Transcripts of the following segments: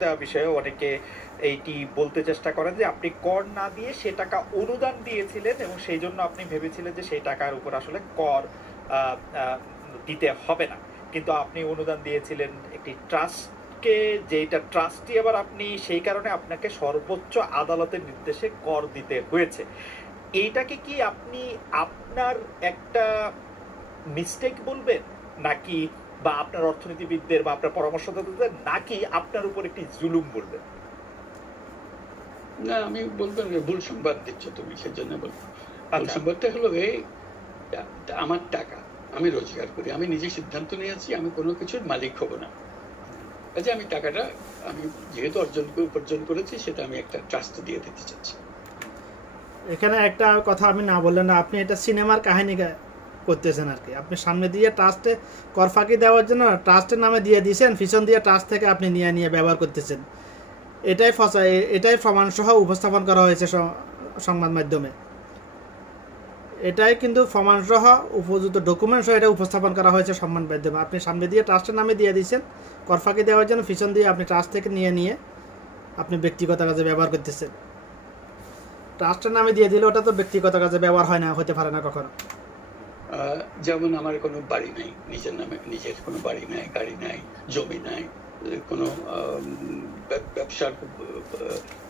বিষয়ে অনেকে এইটি বলতে চেষ্টা করেন যে আপনি কর না দিয়ে সে টাকা অনুদান দিয়েছিলেন এবং সেই জন্য আপনি ভেবেছিলেন যে সেই টাকার উপর আসলে কর দিতে হবে না, কিন্তু আপনি অনুদান দিয়েছিলেন একটি ট্রাস্টকে, যেটা ট্রাস্টই আবার আপনি সেই কারণে আপনাকে সর্বোচ্চ আদালতের নির্দেশে কর দিতে হয়েছে। এইটাকে কি আপনি আপনার একটা মিস্টেক বলবেন নাকি, বা আপনার অর্থনীতিবিদদের বা আপনার পরামর্শদাতাদের, নাকি আপনার উপর একটি জুলুম বলবেন? না, আমি বলবেন ভুল সংবাদ দিচ্ছ তুমি, সেজন্য বলবো ভুল সংবাদটা হলো এই, আমার টাকা আমি রোজগার করি, আমি নিজে সিদ্ধান্ত নিয়েছি আমি কোনো কিছুর মালিক হব না। কাজে আমি টাকাটা আমি যেহেতু উপার্জন করেছি সেটা আমি একটা ট্রাস্ট দিয়ে দিতে চাচ্ছি। এখানে একটা কথা আমি না বললেন না, আপনি এটা সিনেমার কাহিনী করতেছেন আর কি। আপনি সামনে দিয়ে ট্রাস্টে কর ফাঁকি দেওয়ার জন্য ট্রাস্টের নামে দিয়ে দিয়েছেন, পিছন দিয়ে ট্রাস্ট থেকে আপনি নিয়ে ব্যবহার করতেছেন। এটাই প্রমাণসহ উপস্থাপন করা হয়েছে সংবাদ মাধ্যমে। এটাই কিন্তু প্রমাণসহ উপযুক্ত ডকুমেন্ট সহ এটা উপস্থাপন করা হয়েছে সংবাদ মাধ্যমে। আপনি সামনে দিয়ে ট্রাস্টের নামে দিয়ে দিয়েছেন কর ফাঁকি দেওয়ার জন্য, পিছন দিয়ে আপনি ট্রাস্ট থেকে নিয়ে আপনি ব্যক্তিগত কাজে ব্যবহার করতেছেন। ট্রাস্টের নামে দিয়ে দিলে ওটা তো ব্যক্তিগত কাজে ব্যবহার হয় না, হতে পারে না কখনো। যেমন আমার কোনো বাড়ি নাই, নিজের নামে নিজের কোনো বাড়ি নাই, গাড়ি নাই, জমি নাই, কোনো ব্যবসার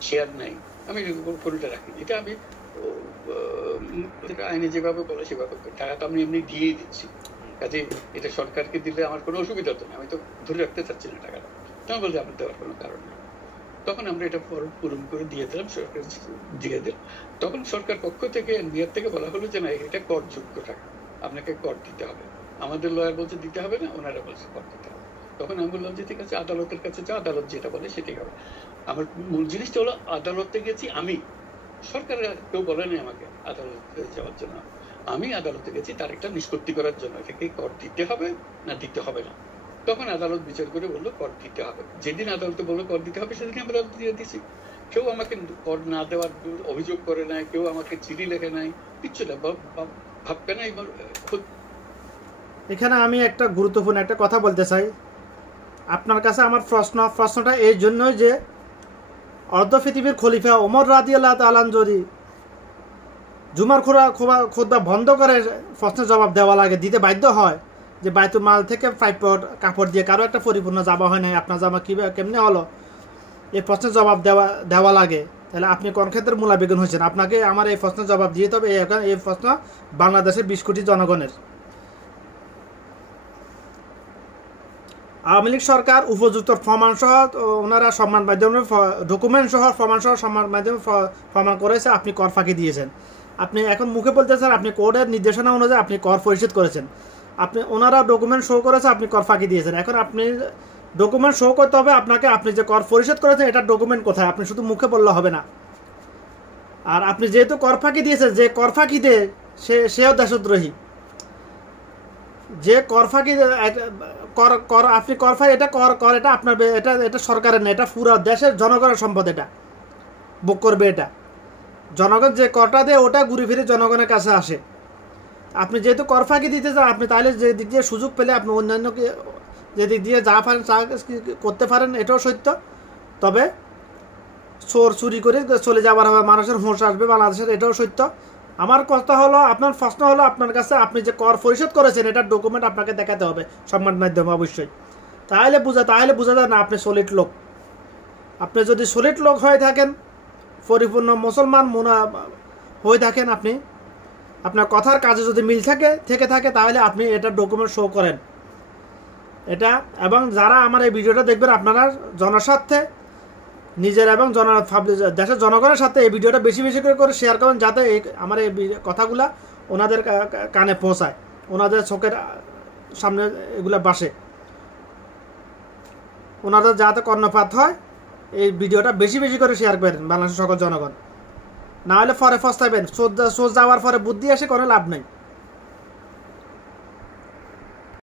শেয়ার নাই, আমি কোনোটা রাখি। এটা আমি আইনে যেভাবে বলে সেভাবে টাকা তো আমি এমনি দিয়েই দিচ্ছি। কাজে এটা সরকারকে দিলে আমার কোনো অসুবিধা তো না, আমি তো ধরে রাখতে চাচ্ছি না টাকাটা। তখন বলতে আপনার দেওয়ার কোনো কারণ নেই। তখন আমরা এটা পূরণ করে দিয়ে দিলাম, সরকার দিয়ে দিল। তখন সরকার পক্ষ থেকে নিয়ত থেকে বলা হলো যে না, এটা করযোগ্য টাকা, আপনাকে কর দিতে হবে। আমাদের লয়ার বলছে দিতে হবে না, ওনারা বলছে কর দিতে হবে। তখন আমি বললাম যে ঠিক আছে, আদালতের কাছে যা, আদালত যেটা বলে সেটাই হবে। আমার মূল জিনিসটা হলো আদালতে গেছি আমি, সরকার কেউ বলেনি আমাকে আদালতে যাওয়ার জন্য। আমি আদালতে গেছি তার একটা নিষ্পত্তি করার জন্য, এটাকে কর দিতে হবে না দিতে হবে না। তখন আদালত বিচার করে বললো কর দিতে হবে। যেদিন আদালতে বললো কর দিতে হবে সেদিন আমি আদালত দিয়ে দিছি। কেউ আমাকে কর না দেওয়ার অভিযোগ করে নাই, কেউ আমাকে চিঠি লেখে নাই, কিচ্ছু না, ভাববে না। এখানে আমি একটা গুরুত্বপূর্ণ একটা কথা বলতে চাই আপনার কাছে। আমার প্রশ্নটা এই জন্যই যে অর্ধ পৃথিবীর খলিফা ওমর রাদিয়াল্লাহু তাআলা যদি জুমার খুতবা বন্ধ করে প্রশ্নের জবাব দেওয়া লাগে, দিতে বাধ্য হয়, যে বাইতুল মাল থেকে প্রাপ্য কাপড় দিয়ে কারো একটা পরিপূর্ণ জামা হয় নাই, আপনার জামা কেমনে হলো, এই প্রশ্নের জবাব দেওয়া লাগে, তাহলে আপনি কোন ক্ষেত্রে মূলাবেগুন হয়েছেন? আপনাকে আমার এই প্রশ্নের জবাব দিয়ে তবে এই প্রশ্ন বাংলাদেশের 20 কোটি জনগণের। আওয়ামী লীগ সরকার উপযুক্ত প্রমাণ সহ ওনারা সংবাদ মাধ্যমে ডকুমেন্ট সহ প্রমাণ সহ সংবাদ মাধ্যমে প্রমাণ করেছে আপনি কর ফাঁকি দিয়েছেন। আপনি এখন মুখে বলতেছেন আপনি কোর্টের নির্দেশনা অনুযায়ী আপনি কর পরিশোধ করেছেন, আপনি ওনারা ডকুমেন্ট শো করেছে আপনি কর ফাঁকি দিয়েছেন। এখন আপনি ডকুমেন্ট শো করতে হবে আপনাকে, আপনি যে কর পরিশোধ করেছেন এটার ডকুমেন্ট কোথায়? আপনি শুধু মুখে বললে হবে না। আর আপনি যেহেতু কর ফাঁকি দিয়েছেন, যে কর ফাঁকি দেয় সেও দেশদ্রোহী। যে কর ফাঁকি আপনি কর ফাঁকি, এটা কর এটা আপনার, এটা সরকারের না, এটা পুরো দেশের জনগণের সম্পদ, এটা ভোগ করবে। এটা জনগণ যে করটা দেয় ওটা ঘুরে ফিরে জনগণের কাছে আসে। আপনি যেহেতু কর ফাঁকি দিতে চান, আপনি তাহলে যে দিক দিয়ে সুযোগ পেলে আপনি অন্যান্যকে যে দিক দিয়ে যা পারেন তা করতে পারেন, এটাও সত্য। তবে চুরি করে চলে যাবার হবে, মানুষের হোঁশ আসবে বাংলাদেশের, এটাও সত্য। আমার কথা হলো, আপনার প্রশ্ন হলো আপনার কাছে আপনি যে কর পরিশোধ করেছেন এটার ডকুমেন্ট আপনাকে দেখাতে হবে সংবাদ মাধ্যমে অবশ্যই। তাহলে বোঝা যায় না আপনি সলিড লোক। আপনি যদি সলিড লোক হয়ে থাকেন, পরিপূর্ণ মুসলমান হয়ে থাকেন, আপনার কথার কাজে যদি মিল থেকে থাকে তাহলে আপনি এটা ডকুমেন্ট শো করেন এটা। এবং যারা আমার এই ভিডিওটা দেখবেন আপনারা জনস্বার্থে নিজের এবং দেশের জনগণের সাথে এই ভিডিওটা বেশি করে শেয়ার করেন, যাতে আমার এই কথাগুলা ওনাদের কানে পৌঁছায়, ওনাদের চোখের সামনে এগুলা বাসে, ওনাদের যাতে কর্ণপাত হয়। এই ভিডিওটা বেশি করে শেয়ার করেন বাংলাদেশের সকল জনগণ, না হলে পরে পস্তাবেন। সোজ যাওয়ার পরে বুদ্ধি আসে, কোনো লাভ নেই।